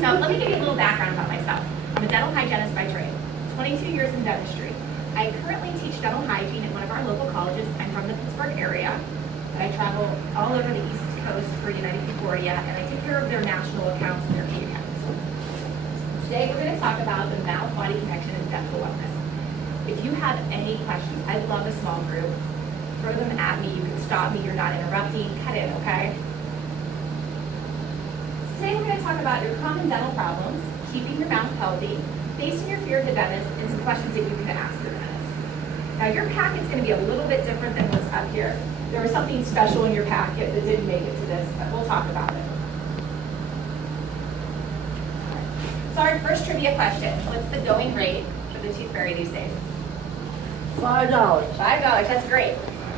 So let me give you a little background about myself. I'm a dental hygienist by trade, 22 years in dentistry. I currently teach dental hygiene at one of our local colleges. I'm from the Pittsburgh area, but I travel all over the East Coast for United Concordia, and I take care of their national accounts and their key accounts. Today we're going to talk about the mouth-body connection and dental wellness. If you have any questions, I love a small group. Throw them at me. You can stop me. You're not interrupting. Cut in, okay? Today we're going to talk about your common dental problems, keeping your mouth healthy, facing your fear of the dentist, and some questions that you can ask your dentist. Now your packet's going to be a little bit different than what's up here. There was something special in your packet that didn't make it to this, but we'll talk about it. So our first trivia question, what's the going rate for the tooth fairy these days? $5. $5, that's great.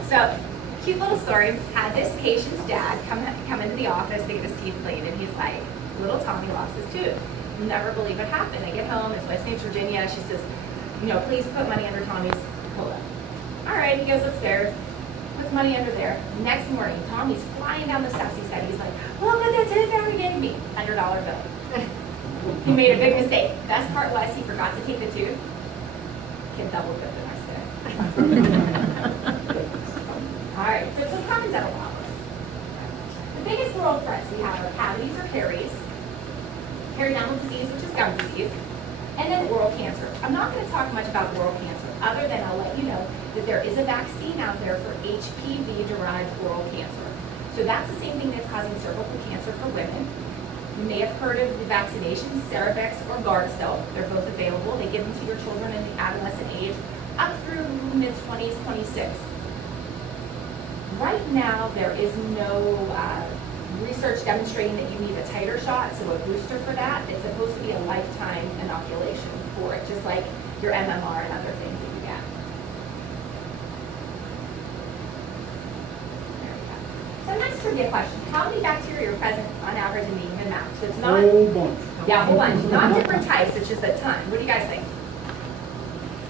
So, cute little story, had this patient's dad come into the office to get his teeth cleaned, and he's like, little Tommy lost his tooth. You'll never believe what happened. I get home, his wife's name's Virginia, she says, please put money under Tommy's pillow. All right, he goes upstairs, puts money under there. Next morning, Tommy's flying down the steps, he said, he's like, look what the tooth fairy gave me, $100 bill. He made a big mistake. Best part was he forgot to take the tooth. Kid double good the next day. All right, so some common dental problems. The biggest world threats we have are cavities or caries, periodontal disease, which is gum disease, and then oral cancer. I'm not going to talk much about oral cancer, other than I'll let you know that there is a vaccine out there for HPV-derived oral cancer. So that's the same thing that's causing cervical cancer for women. You may have heard of the vaccinations, Cervarix or Gardasil. They're both available. They give them to your children in the adolescent age up through mid-20s, 26. Right now, there is no research demonstrating that you need a titer shot, so a booster for that. It's supposed to be a lifetime inoculation for it, just like your MMR and other things that you get. So next trivia question. How many bacteria are present on average in the human mouth? So it's not... Whole bunch. Yeah, a whole bunch. Not different types, it's just a ton. What do you guys think?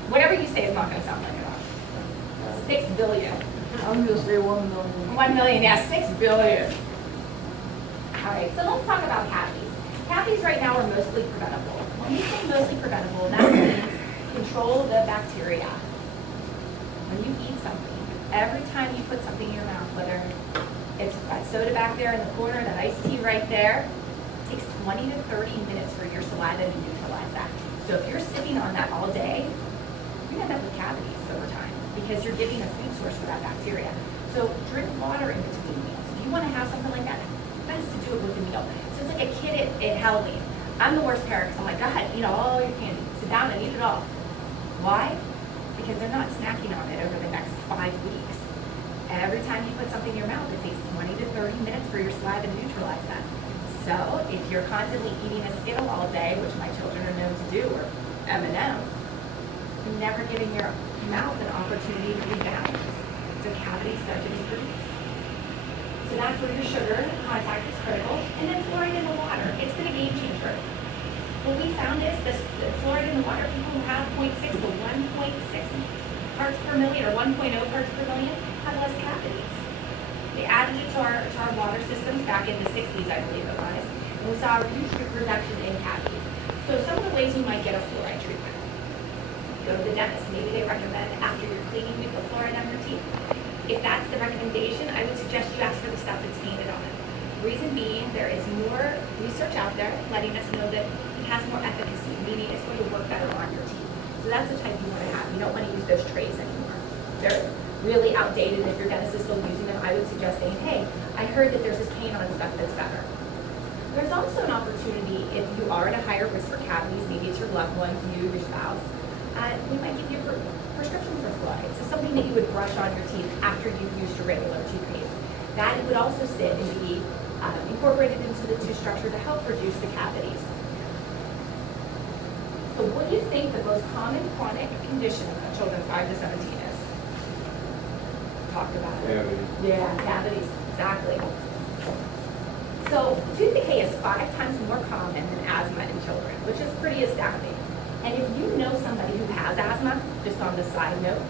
Whatever you say is not going to sound like it all. 6 billion. I'm going to say 1 million. 1 million, yeah, 6 billion. All right, so let's talk about cavities. Cavities right now are mostly preventable. When we say mostly preventable, that means control the bacteria. When you eat something, every time you put something in your mouth, whether it's that soda back there in the corner, that iced tea right there, it takes 20 to 30 minutes for your saliva to neutralize that. So if you're sipping on that all day, you're going to end up with cavities over time because you're giving a food source for that bacteria. So drink water in between meals. If you want to have something like that, best to do it with a meal. So it's like a kid at Halloween. I'm the worst parent because I'm like, go ahead, eat all your candy. Sit down and eat it all. Why? Because they're not snacking on it over the next 5 weeks. Every time you put something in your mouth, it takes 20 to 30 minutes for your saliva to neutralize that. So if you're constantly eating a Skittle all day, which my children are known to do, or M&Ms, you're never giving your mouth an opportunity to rebalance. So cavities start to be produced. So that's where your sugar contact is critical. And then fluoride in the water. It's been a game changer. What we found is the fluoride in the water, people who have 0.6 to 1.6 parts per million or 1.0 parts per million have less cavities. They added it to our water systems back in the 60s, I believe it was. And we saw a huge reduction in cavities. So some of the ways you might get a fluoride treatment. Go to the dentist. Maybe they recommend after you're cleaning, you put fluoride on your teeth. If that's the recommendation, I would suggest you ask for the stuff that's painted on it. Reason being, there is more research out there letting us know that it has more efficacy, meaning it's going to work better on your teeth. So that's the type you want to have. You don't want to use those trays anymore. They're really outdated. If your dentist is still using them, I would suggest saying, hey, I heard that there's this paint on stuff that's better. There's also an opportunity if you are at a higher risk for cavities, maybe it's your loved ones, you, your spouse, we might give you a prescription for fluoride. So something that you would brush on your teeth after you've used your regular toothpaste. That would also sit and be incorporated into the tooth structure to help reduce the cavities. So what do you think the most common chronic condition of children 5 to 17 is? Talked about it. Cavities. Yeah, cavities, exactly. So tooth decay is 5 times more common than asthma in children, which is pretty astounding. And if you know somebody who has asthma, just on the side note,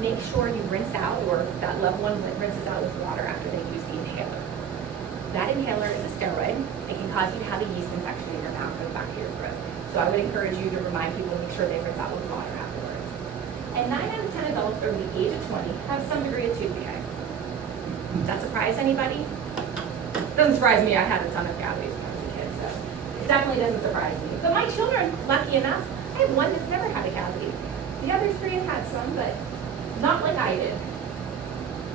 make sure you rinse out, or that loved one rinses out with water after they use the inhaler. That inhaler is a steroid. It can cause you to have a yeast infection in your mouth. bacteria growth. So I would encourage you to remind people, make sure they rinse out with water afterwards. And 9 out of 10 adults over the age of 20 have some degree of tooth decay. Does that surprise anybody? Doesn't surprise me. I had a ton of cavities when I was a kid, so it definitely doesn't surprise me. But my children, lucky enough, I have one that's never had a cavity. The other 3 have had some, but not like I did.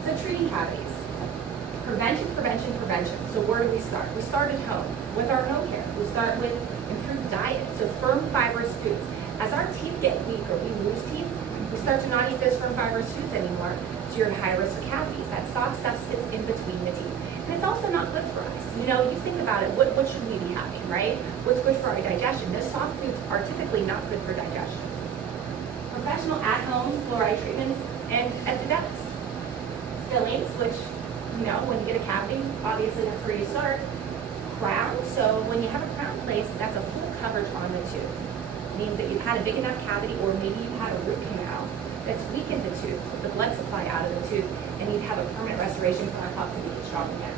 So treating cavities. Prevention, prevention, prevention. So where do we start? We start at home with our home care. We start with improved diet, so firm fibrous foods. As our teeth get weak or we lose teeth, we start to not eat those firm fibrous foods anymore, so you're at high risk for cavities. That soft stuff sits in between the teeth. And it's also not good for us. You know, you think about it, what should we be having, right? What's good for our digestion? Those soft foods are typically not good for digestion. Professional at-home fluoride treatments and at the dentist. Fillings, which, you know, when you get a cavity, obviously that's where you start. Crown, so when you have a crown placed, that's a full coverage on the tooth. It means that you've had a big enough cavity, or maybe you've had a root canal that's weakened the tooth, took the blood supply out of the tooth, and you'd have a permanent restoration for our top to be strong again.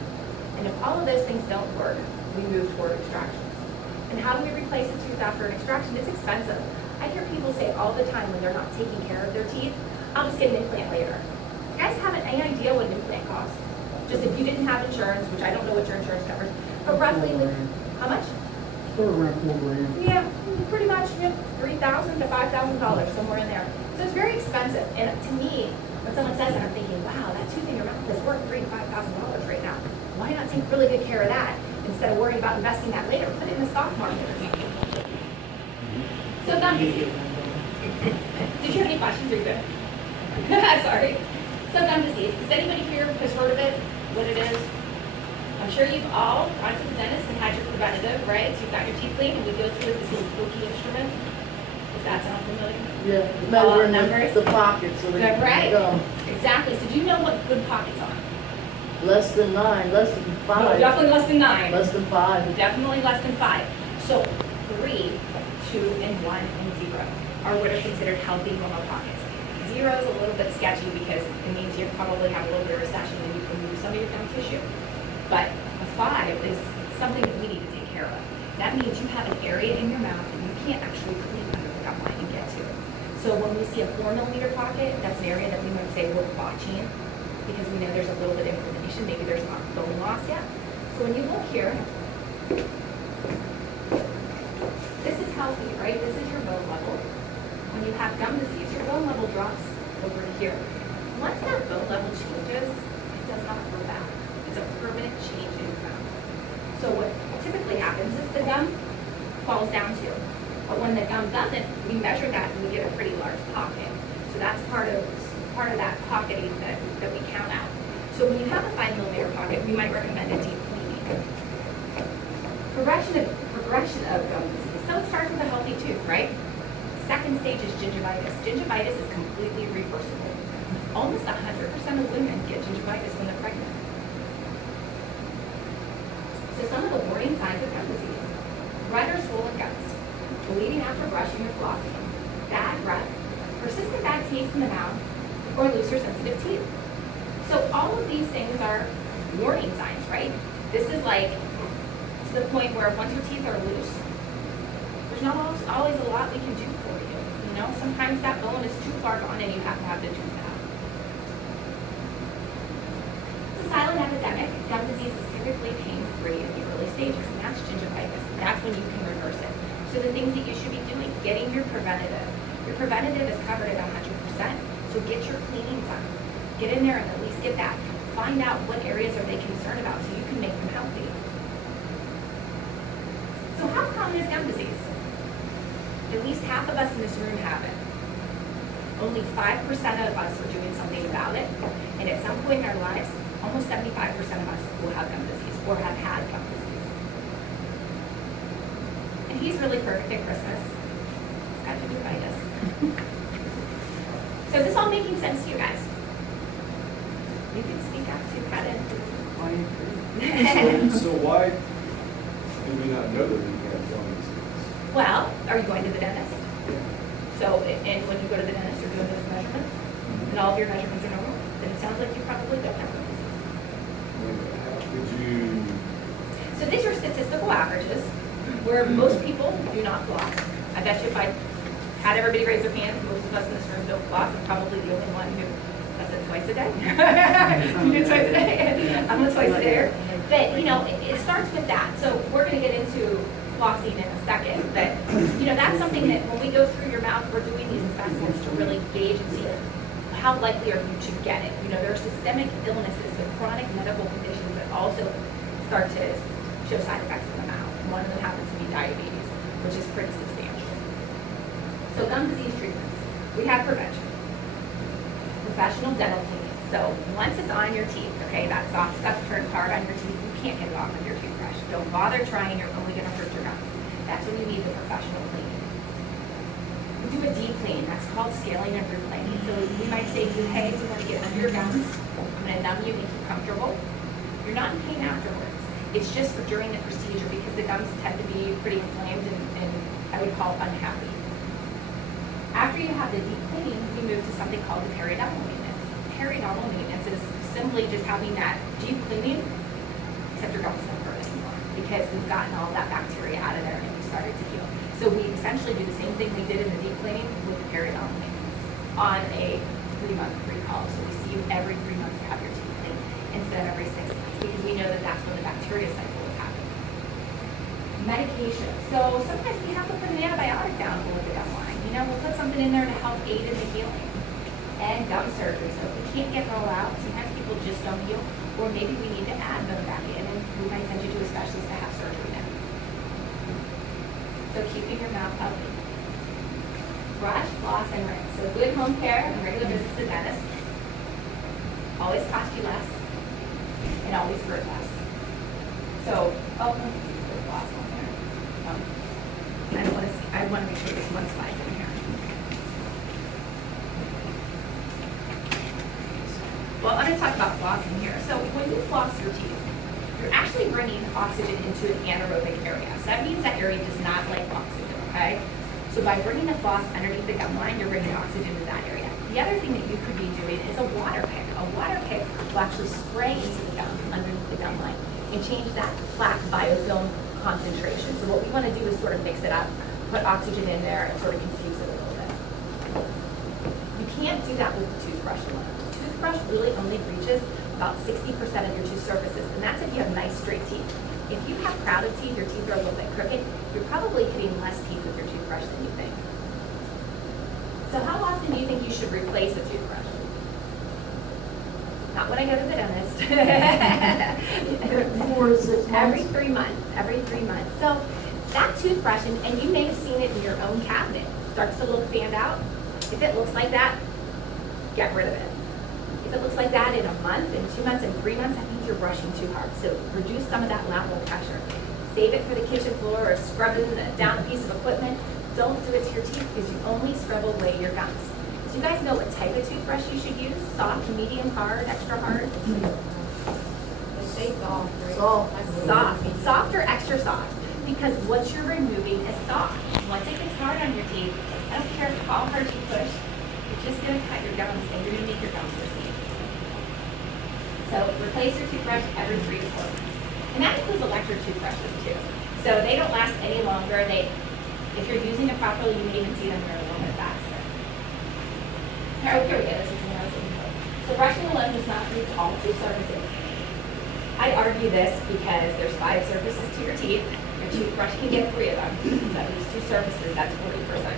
And if all of those things don't work, we move toward extractions. And how do we replace a tooth after an extraction? It's expensive. I hear people say all the time when they're not taking care of their teeth, I'll just get an implant later. You guys have any idea what an implant costs? Just if you didn't have insurance, which I don't know what your insurance covers, but roughly, how much? Sort of around $4,000. Yeah, pretty much, you know, $3,000 to $5,000, somewhere in there. So it's very expensive. And to me, when someone says that, I'm thinking, wow, that tooth in your mouth is worth $3,000 to $5,000 right now. Why not take really good care of that instead of worrying about investing that later? Put it in the stock market or something. So gum disease. Did you have any questions? Are you good? Sorry. So gum disease. Does anybody here has heard of it? What it is? I'm sure you've all gone to the dentist and had your preventative, right? So you've got your teeth cleaned, and we go through this little pokey instrument. Does that sound familiar? Yeah, All measuring numbers? the pockets so they Good, right. gum. Exactly. So do you know what good pockets are? Less than 9, less than 5. Definitely less than 9. Less than 5. Definitely less than 5. So 3, 2, and 1, and 0 are what are considered healthy normal pockets. 0 is a little bit sketchy because it means you probably have a little bit of recession and you can lose some of your gum tissue. But a 5 is something that we need to take care of. That means you have an area in your mouth that you can't actually clean under the gum line and get to. So when we see a 4mm pocket, that's an area that we might say we're botching because we know there's a little bit of inflammation. Maybe there's not bone loss yet. So when you look here, this is healthy, right? This is your bone level. When you have gum disease, your bone level drops over here. Once that bone level changes, it does not go back. It's a permanent change in your mouth. So what typically happens is the gum falls down too. But when the gum doesn't, we measure that and we get a pretty large pocket. So that's part of that pocketing that we count out. So when you have a 5mm pocket, we might recommend a deep cleaning. Progression of gum disease. So it starts with a healthy tooth, right? Second stage is gingivitis. Gingivitis is completely reversible. Almost 100% of women get gingivitis when they're pregnant. So some of the warning signs of gum disease. Red or swollen gums, bleeding after brushing or flossing, bad breath, persistent bad taste in the mouth, or loose or sensitive teeth. So all of these things are warning signs, right? This is like to the point where once your teeth are loose, there's not always a lot we can do for you. You know, sometimes that bone is too far gone and you have to have the tooth out. It's a silent epidemic. Gum disease is typically pain-free in the early stages, and that's gingivitis. That's when you can reverse it. So the things that you should be doing, getting your preventative. Your preventative is covered at 100%, so get your cleaning done. Get in there and at least get that. Find out what areas are they concerned about so you can make them healthy. So how common is gum disease? At least half of us in this room have it. Only 5% of us are doing something about it. And at some point in our lives, almost 75% of us will have gum disease or have had gum disease. And he's really perfect at Christmas. He's got gingivitis. So is this all making sense to you guys? You can speak up to Kevin. I agree. So why do we not know that we have gum disease? Well, are you going to the dentist? So, and when you go to the dentist, you're doing those measurements, and all of your measurements are normal, then it sounds like you probably don't have gum disease. How could you? So these are statistical averages. where most people do not floss. I bet you if I had everybody raise their hands, most of us in this room don't floss. I'm probably the only one who does it twice a day. You do it twice a day? I'm a twice a day. But, you know, it starts with that. So we're going to get into flossing in a second. But, you know, that's something that when we go through your mouth, we're doing these assessments to really gauge and see how likely are you to get it. You know, there are systemic illnesses, the chronic medical conditions that also start to show side effects in the mouth. One of them happens to be diabetes, which is pretty substantial. So gum disease treatments. We have prevention. Professional dental cleaning. So once it's on your teeth, okay, that soft stuff turns hard on your teeth, you can't get it off with your toothbrush. Don't bother trying, you're only gonna hurt your gums. That's when you need the professional cleaning. We do a deep clean, that's called scaling and replaning. So we might say to you, hey, we want to get under your gums. I'm gonna numb you, make you comfortable. You're not in pain afterwards. It's just for during the procedure because the gums tend to be pretty inflamed and I would call unhappy. After you have the deep cleaning, we move to something called the periodontal maintenance. Periodontal maintenance is simply just having that deep cleaning, except your gums don't hurt anymore because we've gotten all that bacteria out of there and we started to heal. So we essentially do the same thing we did in the deep cleaning with the periodontal maintenance on a 3-month recall. So we see you every 3 months to have your teeth cleaned instead of every 6 months because we know that that's when the bacteria cycle is happening. Medication. So sometimes we have to put an antibiotic down with the gum line. You know, we'll put something in there to help aid in the healing. And gum surgery. So if we can't get it all out, sometimes people just don't heal, or maybe we need to add them back in, and we might send you to a specialist to have surgery then. So keeping your mouth healthy. Brush, floss, and rinse. So good home care and regular visits to the dentist always cost you less and always hurt less. So, let's see the floss on there. I want to make sure there's one slide in here. Well, I'm going to talk about flossing here. So when you floss your teeth, you're actually bringing oxygen into an anaerobic area. So that means that area does not like oxygen, okay? So by bringing the floss underneath the gum line, you're bringing oxygen to that area. The other thing that you could be doing is a water pick. A water pick will actually spray into the gum underneath the gum line and change that plaque biofilm concentration. So what we want to do is sort of mix it up, put oxygen in there, and sort of confuse it a little bit. You can't do that with the toothbrush alone. The toothbrush really only reaches about 60% of your tooth surfaces, and that's if you have nice straight teeth. If you have crowded teeth, your teeth are a little bit crooked, you're probably hitting less teeth with your toothbrush than you think. So how often do you think you should replace a toothbrush? Not when I go to the dentist. 4 to 6 months. Every 3 months, every 3 months. So that toothbrush, and you may have seen it in your own cabinet, starts to look fanned out. If it looks like that, get rid of it. If it looks like that in a month, in 2 months, in 3 months, that means you're brushing too hard. So reduce some of that lateral pressure. Save it for the kitchen floor or scrubbing down a piece of equipment. Don't do it to your teeth because you only scrub away your gums. So you guys know what type of toothbrush you should use? Soft, medium, hard, extra hard? They say soft, right? Soft or extra soft. Because what you're removing is soft. Once it gets hard on your teeth, I don't care how hard you push, you're just gonna cut your gums and you're gonna make your gums recede. So replace your toothbrush every 3 to 4 months. And that includes electric toothbrushes too. So they don't last any longer. If you're using it properly, you may even see them wear a little bit faster. Here we go, this is another thing. So brushing alone does not reach all tooth surfaces. I argue this because there's 5 surfaces to your teeth. Your toothbrush can get 3 of them. So that leaves 2 surfaces, that's 40%.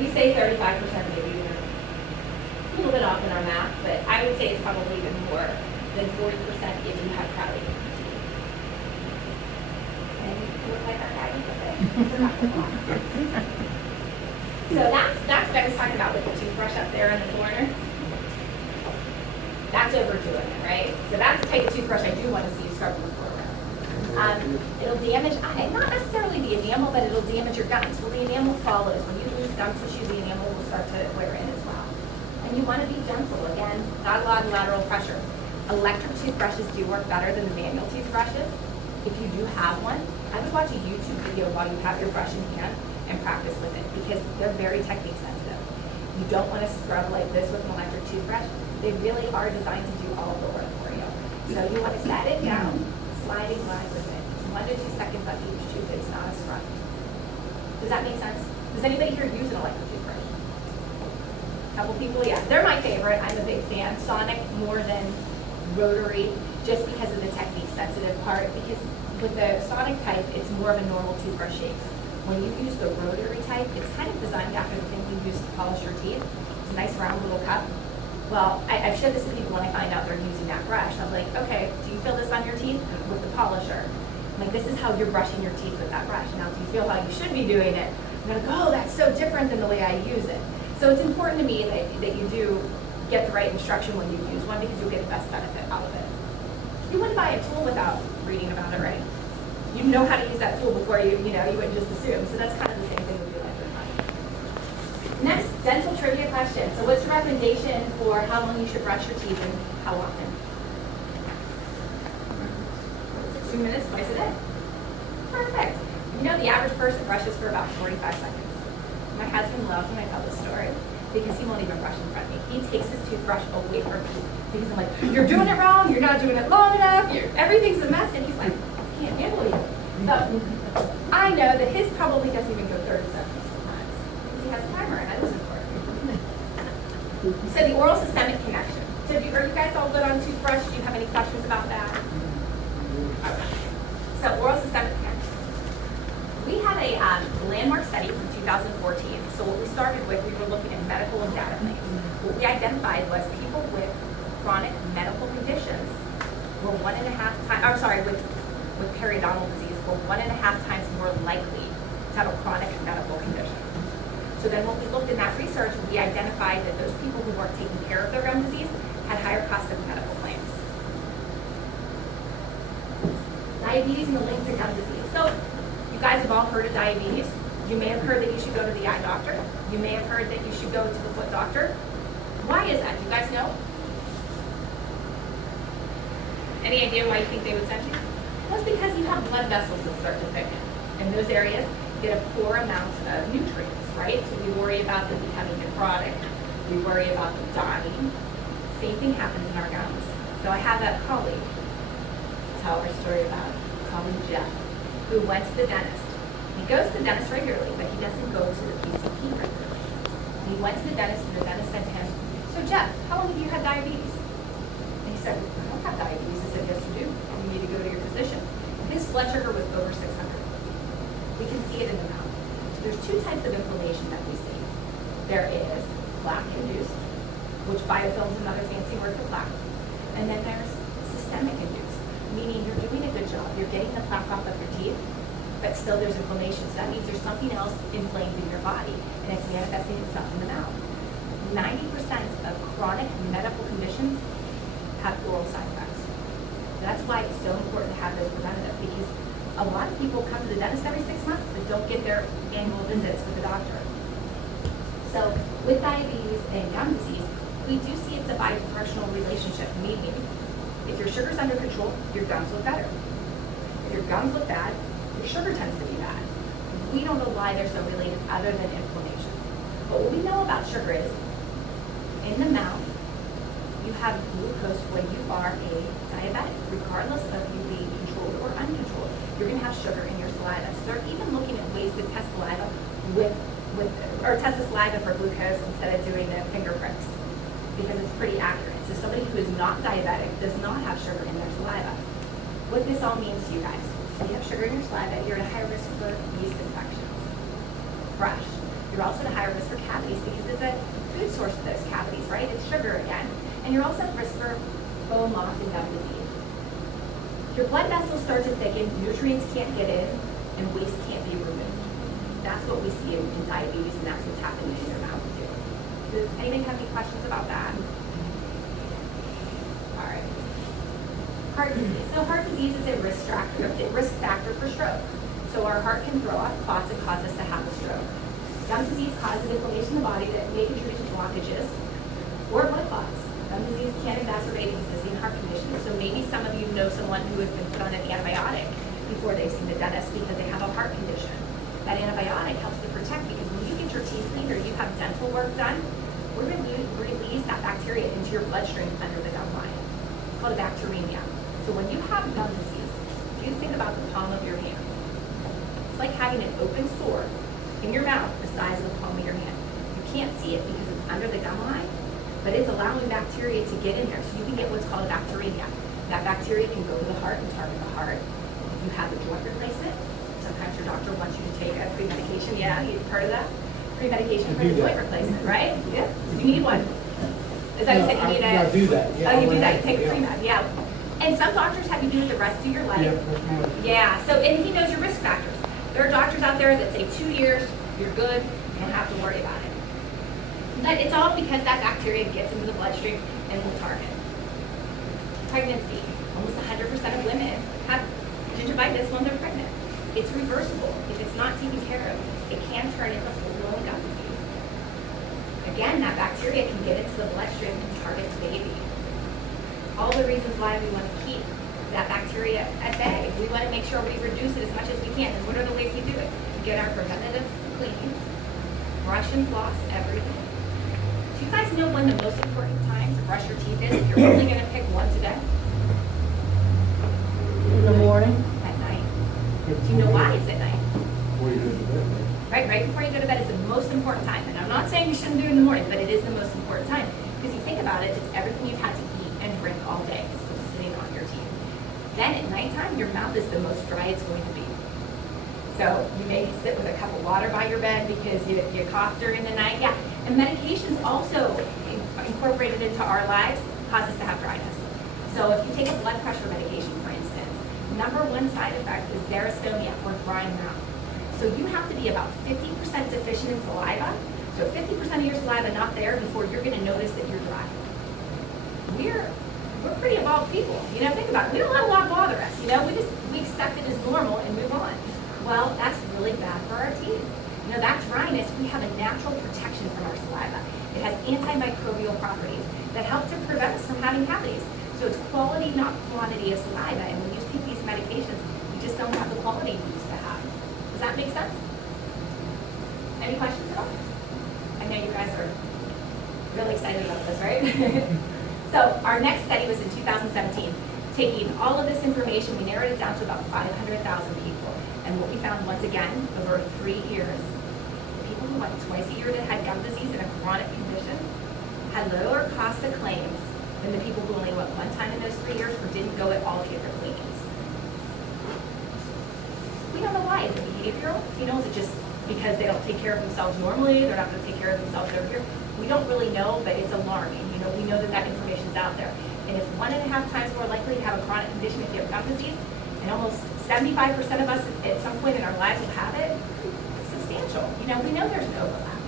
We say 35%, maybe we're a little bit off in our math, but I would say it's probably even more than 40% if you have crowded teeth. And you look like our guy with the fish. So that's what I was talking about with the toothbrush up there in the corner. That's overdoing it, right? So that's the type of toothbrush I do want to see you scrub the floor around. It'll damage, not necessarily the enamel, but it'll damage your gums. Well, the enamel follows. When you lose gum tissue, the enamel will start to wear in as well. And you want to be gentle. Again, not a lot of lateral pressure. Electric toothbrushes do work better than the manual toothbrushes. If you do have one, I would watch a YouTube video while you have your brush in hand and practice with it because they're very technique sensitive. You don't want to scrub like this with an electric toothbrush. They really are designed to do all of the work for you. So you want to set it down, sliding glide with it. 1 to 2 seconds on each tooth. It's not a scrub. Does that make sense? Does anybody here use an electric toothbrush? Couple people, yeah. They're my favorite. I'm a big fan. Sonic more than rotary, just because of the technique sensitive part. Because with the Sonic type, it's more of a normal toothbrush shape. When you use the rotary type, it's kind of designed after the thing you use to polish your teeth. It's a nice round little cup. Well, I've showed this to people when I find out they're using that brush. I'm like, okay, do you feel this on your teeth? With the polisher. I'm like, this is how you're brushing your teeth with that brush. Now, do you feel how you should be doing it? I'm gonna go, oh, that's so different than the way I use it. So it's important to me that you do get the right instruction when you use one, because you'll get the best benefit out of it. You wouldn't buy a tool without reading about it, right? You know how to use that tool before you wouldn't just assume. So that's kind of the same thing with the electric one. Next, dental trivia question. So what's your recommendation for how long you should brush your teeth and how often? 2 minutes, twice a day. Perfect. You know, the average person brushes for about 45 seconds. My husband loves when I tell this story because he won't even brush in front of me. He takes his toothbrush away from me because I'm like, you're doing it wrong, you're not doing it long enough, everything's a mess, and he's like, I can't handle you. So I know that his probably doesn't even go 30 seconds sometimes because he has a timer and I listen for it. So the oral systemic connection. So are you guys all good on toothbrush? Do you have any questions about that? Okay. So oral systemic connection. We had a landmark study from 2014. So what we started with, we were looking at medical and data things. What we identified was people with chronic medical conditions were 1.5 times, with periodontal disease were 1.5 times more likely to have a chronic medical condition. So then when we looked in that research, we identified that those people who weren't taking care of their gum disease had higher cost of medical claims. Diabetes and the link to gum disease. So you guys have all heard of diabetes. You may have heard that you should go to the eye doctor. You may have heard that you should go to the foot doctor. Why is that? Do you guys know? Any idea why you think they would send you? Well, it's because you have blood vessels that start to thicken. In those areas, get a poor amount of nutrients, right? So we worry about them becoming necrotic. We worry about them dying. Same thing happens in our gums. So I have a colleague, tell our story about colleague Jeff, who went to the dentist. He goes to the dentist regularly, but he doesn't go to the PCP regularly. He went to the dentist, and the dentist said to him, so Jeff, how long have you had diabetes? And he said, I don't have diabetes. I said, yes you do. You need to go to your physician. His blood sugar was over 600. We can see it in the mouth. So there's two types of inflammation that we see. There is plaque-induced, which biofilm is another fancy word for plaque. And then there's systemic-induced, meaning you're doing a good job. You're getting the plaque off of your teeth, but still there's inflammation. So that means there's something else inflamed in your body, and it's manifesting itself in the mouth. 90% of chronic medical conditions have oral side effects. That's why it's so important to have those preventative, because a lot of people come to the dentist every 6 months but don't get their annual visits with the doctor. So with diabetes and gum disease, we do see it's a bidirectional relationship, meaning if your sugar's under control, your gums look better. If your gums look bad, your sugar tends to be bad. We don't know why they're so related other than inflammation. But what we know about sugar is, in the mouth, you have glucose when you are a diabetic, regardless of you being controlled or uncontrolled. You're going to have sugar in your saliva. So they're even looking at ways to test saliva or test the saliva for glucose instead of doing the finger pricks, because it's pretty accurate. So somebody who is not diabetic does not have sugar in their saliva. What this all means to you guys: when you have sugar in your saliva, you're at a higher risk for yeast infections. Fresh. You're also at a higher risk for cavities because it's a food source for those cavities, right? It's sugar again. And you're also at risk for bone loss and gum disease. Your blood vessels start to thicken, nutrients can't get in, and waste can't be removed. That's what we see in diabetes, and that's what's happening in your mouth too. Does anybody have any questions about that? All right. Heart disease. So heart disease is a risk factor for stroke. So our heart can throw off clots and cause us to have a stroke. Gum disease causes inflammation in the body that may contribute to blockages or blood clots. Gum disease can exacerbate existing heart conditions. So maybe some of you know someone who has been put on an antibiotic before they've seen the dentist because they have a heart condition. That antibiotic helps to protect, because when you get your teeth cleaned or you have dental work done, we're going to release that bacteria into your bloodstream under the gum line. It's called a bacteremia. So when you have gum disease, if you think about the palm of your hand, it's like having an open sore in your mouth the size of the palm of your hand. You can't see it because it's under the gum line, but it's allowing bacteria to get in there. So you can get what's called a bacteremia. That bacteria can go to the heart and target the heart. If you have a joint replacement, sometimes your doctor wants you to take a pre-medication. Yeah, you've heard of that? Pre-medication for the joint replacement, right? Yeah, you need one. Is that you said you need a? I do that, yeah. Oh, you do that, you take a Yeah. pre-med, yeah. And some doctors have you do it the rest of your life. Yeah, that's right. Yeah, so, and he knows your risk factors. There are doctors out there that say 2 years, you're good, you don't have to worry about it. But it's all because that bacteria gets into the bloodstream and will target. Pregnancy, almost 100% of women have gingivitis when they're pregnant. It's reversible. If it's not taken care of, it can turn into full-blown gum disease. Again, that bacteria can get into the bloodstream and target the baby. All the reasons why we want to keep that bacteria at bay. We want to make sure we reduce it as much as we can. And what are the ways we do it? We get our preventative cleanings, brush and floss every day. Do you guys know when the most important time to brush your teeth is if you're only going to pick once a day? In the morning? At night. Do you know why it's at night? Before you go to bed, Right before you go to bed is the most important time. And I'm not saying you shouldn't do it in the morning, but it is the most important time. Because you think about it, it's everything you've had to eat and drink all day is still sitting on your teeth. Then at nighttime, your mouth is the most dry it's going to be. So you may sit with a cup of water by your bed because you coughed during the night. Yeah, and medications also incorporated into our lives cause us to have dryness. So if you take a blood pressure medication, for instance, number one side effect is xerostomia or dry mouth. So you have to be about 50% deficient in saliva. So 50% of your saliva not there before you're going to notice that you're dry. We're pretty evolved people. You know, think about it. We don't let a lot bother us. You know, we accept it as normal and move on. Well, that's really bad for our teeth. You know, that dryness, we have a natural protection from our saliva. It has antimicrobial properties that help to prevent us from having cavities. So it's quality, not quantity of saliva. And when you take these medications, you just don't have the quality you used to have. Does that make sense? Any questions at all? I know you guys are really excited about this, right? So our next study was in 2017. Taking all of this information, we narrowed it down to about 500,000 people. And what we found, once again, over 3 years, the people who went twice a year that had gum disease and a chronic condition had lower cost of claims than the people who only went one time in those 3 years or didn't go at all to get their cleanings. We don't know why. Is it behavioral? You know, is it just because they don't take care of themselves normally? They're not going to take care of themselves over here? We don't really know, but it's alarming. You know, we know that that information's out there. And if 1.5 times more likely to have a chronic condition if you have gum disease, and almost 75% of us at some point in our lives will have it, it's substantial. You know, we know there's an overlap.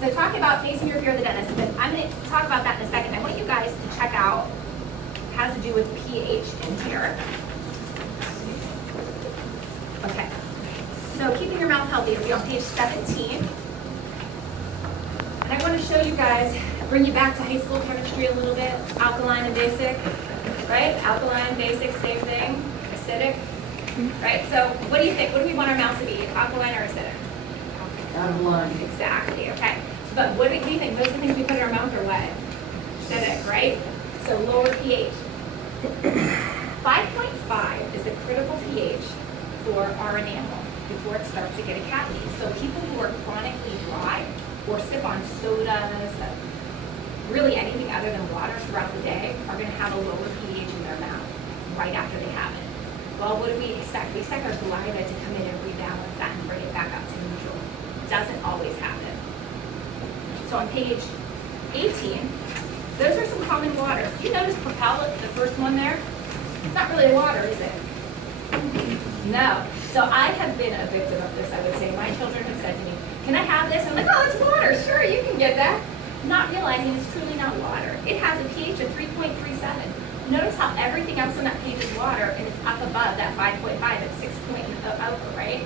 So talking about facing your fear of the dentist, but I'm going to talk about that in a second. I want you guys to check out has to do with pH in here. Okay. So keeping your mouth healthy, we're on page 17. And I want to show you guys, bring you back to high school chemistry a little bit, alkaline and basic, right? Alkaline, basic, same thing, acidic, right? So what do you think? What do we want our mouths to be, alkaline or acidic? Alkaline. Exactly, okay. But what do you think? Most of the things we put in our mouth are what? Acidic, right? So lower pH. 5.5 is the critical pH for our enamel before it starts to get a cavity. So people who are chronically dry or sip on sodas, really anything other than water throughout the day are going to have a lower pH in their mouth right after they have it. Well, what do we expect? We expect our saliva to come in and rebalance that and bring it back up to neutral. It doesn't always happen. So on page 18, those are some common waters. Do you notice Propel, the first one there? It's not really water, is it? No. So I have been a victim of this, I would say. My children have said to me, can I have this? I'm like, oh, it's water. Sure, you can get that. Not realizing it's truly not water. It has a pH of 3.37. Notice how everything else on that page is water, and it's up above that 5.5 at 6 point over, right?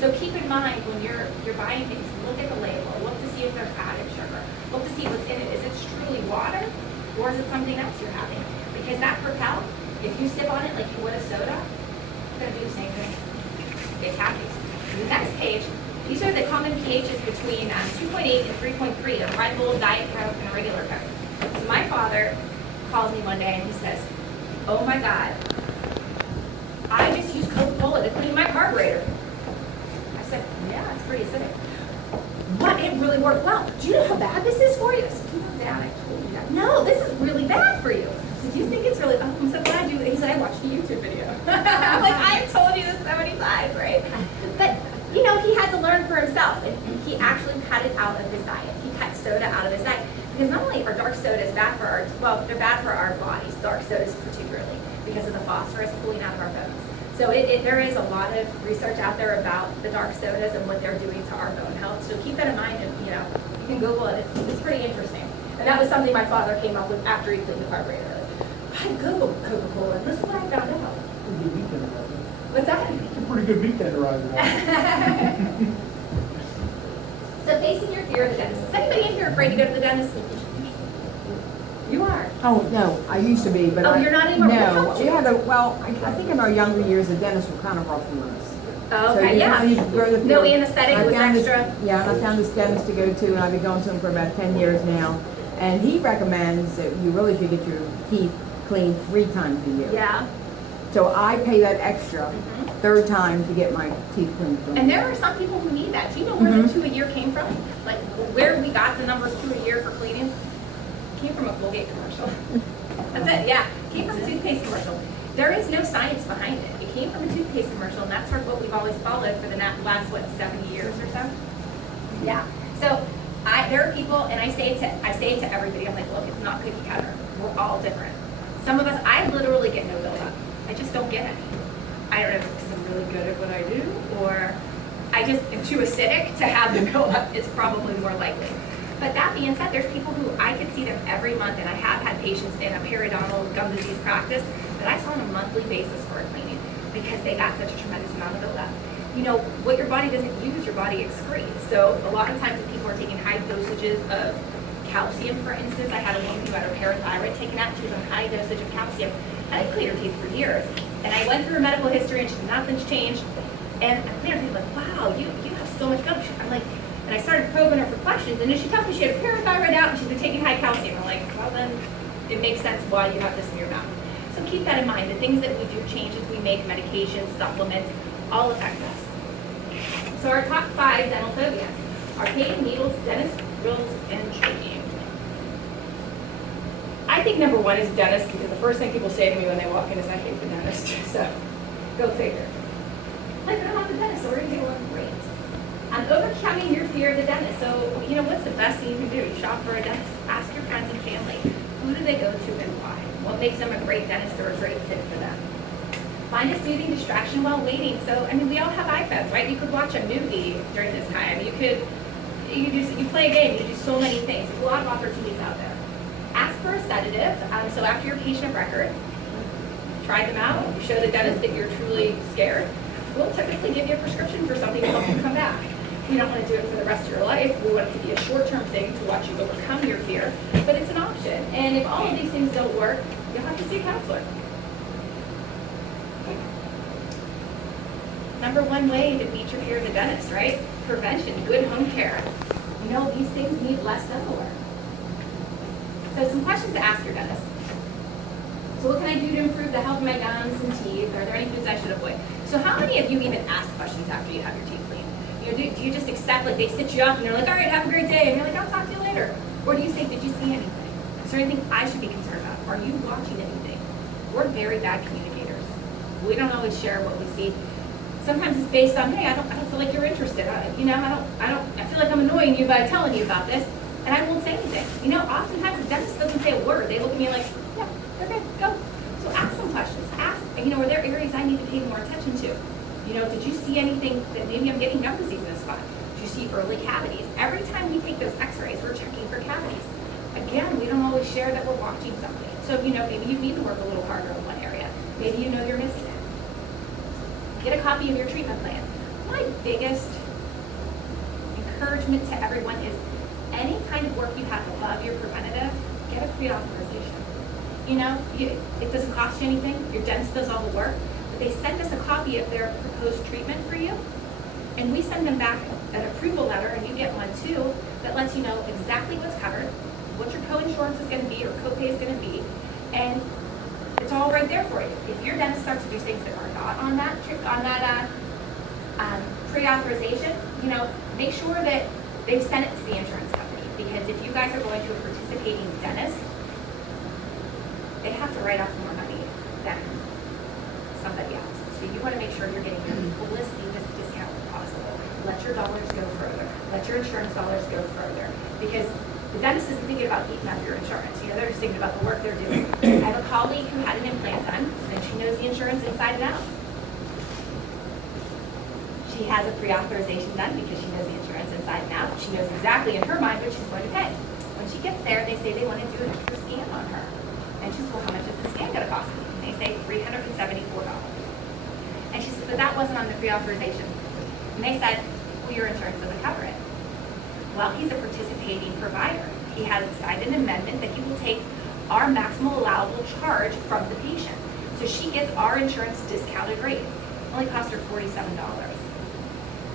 So keep in mind when you're buying things, look at the label. Look to see if there's added sugar. Look to see what's in it. Is it truly water, or is it something else you're having? Because that Propel, if you sip on it like you would a soda, it's going to do the same thing. Get cavities. The next page, these are the common pHs between 2.8 and 3.3, a Red Bull, Diet Coke, and a regular Coke. So my father calls me one day and he says, oh my God, I just used Coca-Cola to clean my carburetor. I said, pretty acidic. What? It really worked well. Do you know how bad this is for you? I said, no, Dad, I told you that. No, this is really bad for you. I said, do you think it's really, oh, I'm so glad you, he said, I watched a YouTube video. I'm like, I've told you this so many times, right? But, you know, he had to learn for himself, and he actually cut it out of his diet. He cut soda out of his diet. Because not only are dark sodas bad for our, well, they're bad for our bodies, dark sodas particularly, because of the phosphorus pulling out of our bones. So there is a lot of research out there about the dark sodas and what they're doing to our bone health. So keep that in mind, and you know, you can Google it. It's pretty interesting. And that was something my father came up with after he cleaned the carburetor. I Googled Coca-Cola, and this is what I found out. Pretty good meat tenderizer. What's that? It's a pretty good meat tenderizer. So facing your fear of the dentist. Is anybody in here afraid to go to the dentist? You are. Oh, no, I used to be, but Oh, you're not anymore? What No, helped we you? had a, well, I think in our younger years, the dentists were kind of rough on us. Oh, So okay, you yeah. kinda need to grow the No fear. anesthetic I was found this- extra. Yeah, and I found this dentist to go to, and I've been going to him for about 10 years now. And he recommends that you really should get your teeth cleaned 3 times a year. Yeah. So I pay that extra Mhm. 3rd time to get my teeth cleaned. And there are some people who need that. Do you know where the Mhm. 2 a year came from? Like where we got the numbers 2 a year for cleaning? Came from a Colgate commercial. That's it, yeah. Came from a toothpaste commercial. There is no science behind it. It came from a toothpaste commercial, and that's sort of what we've always followed for the last, 70 years or so? Yeah. So there are people, and I say it to everybody, I'm like, look, it's not cookie cutter. We're all different. Some of us, I literally get no buildup. I just don't get any. I don't know if it's because I'm really good at what I do, or I just am too acidic to have the buildup. It's probably more likely. But that being said, there's people who I could see them every month, and I have had patients in a periodontal gum disease practice that I saw on a monthly basis for a cleaning because they got such a tremendous amount of buildup. You know, what your body doesn't use, your body excretes. So a lot of times when people are taking high dosages of calcium, for instance, I had a woman who had her parathyroid taken out, she was on high dosage of calcium. I didn't clean her teeth for years. And I went through her medical history, and she said, nothing's changed. And I cleaned her teeth, like, wow, you have so much buildup. I'm like, and I started probing her for questions, and then she tells me she had a parathyroid out and she's been taking high calcium. I'm like, well then, it makes sense why you have this in your mouth. So keep that in mind. The things that we do, changes we make, medications, supplements, all affect us. So our top 5 dental phobias: arcane, needles, dentist, drills, and training. I think number 1 is dentist, because the first thing people say to me when they walk in is, I hate the dentist. So, go figure. Like, I don't have the dentist, so we're gonna get along great. Overcoming your fear of the dentist. So, you know, what's the best thing you can do? Shop for a dentist. Ask your friends and family, who do they go to and why? What makes them a great dentist or a great fit for them? Find a soothing distraction while waiting. So, I mean, we all have iPhones, right? You could watch a movie during this time. You play a game. You do so many things. There's a lot of opportunities out there. Ask for a sedative. So after your patient record, try them out. You show the dentist that you're truly scared. We'll typically give you a prescription for something to help you come back. We don't want to do it for the rest of your life. We want it to be a short-term thing to watch you overcome your fear, but it's an option. And if all of these things don't work, you'll have to see a counselor. Number 1 way to beat your fear of the dentist, right? Prevention, good home care. You know, these things need less dental work. So some questions to ask your dentist. So what can I do to improve the health of my gums and teeth? Are there any foods I should avoid? So how many of you even ask questions after you have your teeth cleaned? You know, do you just accept, like, they sit you up and they're like, all right, have a great day, and you're like, I'll talk to you later? Or do you say, did you see anything? Is there anything I should be concerned about? Are you watching anything? We're very bad communicators. We don't always share what we see. Sometimes it's based on, hey, I don't feel like you're interested. I feel like I'm annoying you by telling you about this, and I won't say anything. You know, oftentimes the dentist doesn't say a word. They look at me like, yeah, okay, go. So ask some questions. Ask, you know, are there areas I need to pay more attention to? You know, did you see anything that maybe I'm getting gum disease in this spot? Did you see early cavities? Every time we take those x-rays, we're checking for cavities. Again, we don't always share that we're watching something. So, you know, maybe you need to work a little harder in one area. Maybe you know you're missing it. Get a copy of your treatment plan. My biggest encouragement to everyone is any kind of work you have above your preventative, get a pre-authorization. You know, it doesn't cost you anything. Your dentist does all the work. But they send us a copy of their proposed treatment for you, and we send them back an approval letter, and you get one too, that lets you know exactly what's covered, what your co-insurance is going to be or copay is going to be, and it's all right there for you. If your dentist starts to do things that are not on that pre-authorization, you know, make sure that they've sent it to the insurance company, because if you guys are going to a participating dentist, they have to write off more money than somebody else. So you want to make sure you're getting the fullest, deepest discount possible. Let your dollars go further. Let your insurance dollars go further. Because the dentist isn't thinking about eating up your insurance. You know, they're just thinking about the work they're doing. I have a colleague who had an implant done, and she knows the insurance inside and out. She has a pre-authorization done because she knows the insurance inside and out. She knows exactly in her mind what she's going to pay. When she gets there, they say they want to do an extra scan on her. And she says, well, how much is the scan going to cost me? And they say $374. And she said, but that wasn't on the pre-authorization. And they said, well, your insurance doesn't cover it. Well, he's a participating provider. He has signed an amendment that he will take our maximum allowable charge from the patient. So she gets our insurance discounted rate. It only cost her $47.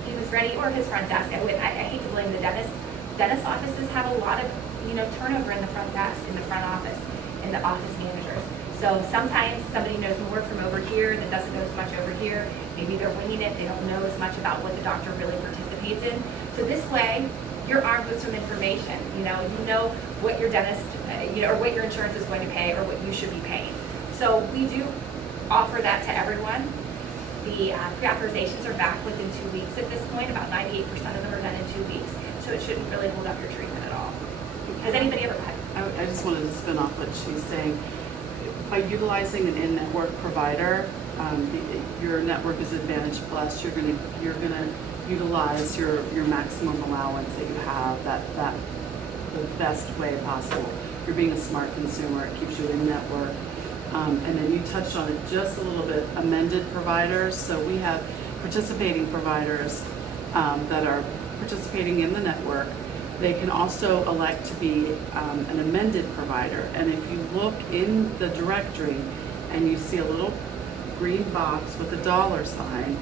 He was ready, or his front desk. I hate to blame the dentist. Dentist offices have a lot of, you know, turnover in the front desk, in the front office, in the office managers. So sometimes somebody knows more from over here that doesn't know as much over here. Maybe they're winging it. They don't know as much about what the doctor really participates in. So this way, you're armed with some information. You know what your dentist, or what your insurance is going to pay, or what you should be paying. So we do offer that to everyone. The pre-authorizations are back within 2 weeks at this point. About 98% of them are done in 2 weeks. So it shouldn't really hold up your treatment at all. Has anybody ever had? I just wanted to spin off what she's saying. By utilizing an in-network provider, your network is Advantage Plus. You're gonna utilize your maximum allowance that you have, that the best way possible. You're being a smart consumer. It keeps you in network. And then you touched on it just a little bit, amended providers. So we have participating providers that are participating in the network. They can also elect to be an amended provider. And if you look in the directory and you see a little green box with a $sign,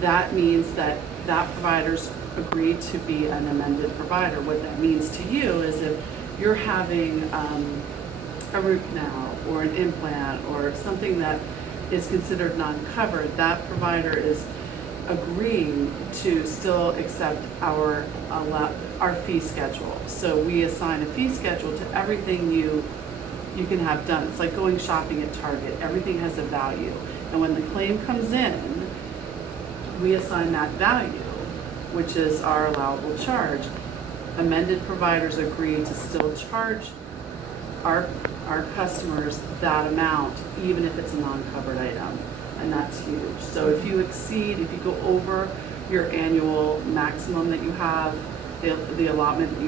that means that provider's agreed to be an amended provider. What that means to you is if you're having a root canal or an implant or something that is considered non-covered, that provider is agreeing to still accept our fee schedule. So we assign a fee schedule to everything you can have done. It's like going shopping at Target. Everything has a value. And when the claim comes in, we assign that value, which is our allowable charge. Amended providers agree to still charge our customers that amount, even if it's a non-covered item, and that's huge. So if you go over your annual maximum that you have, the allotment that you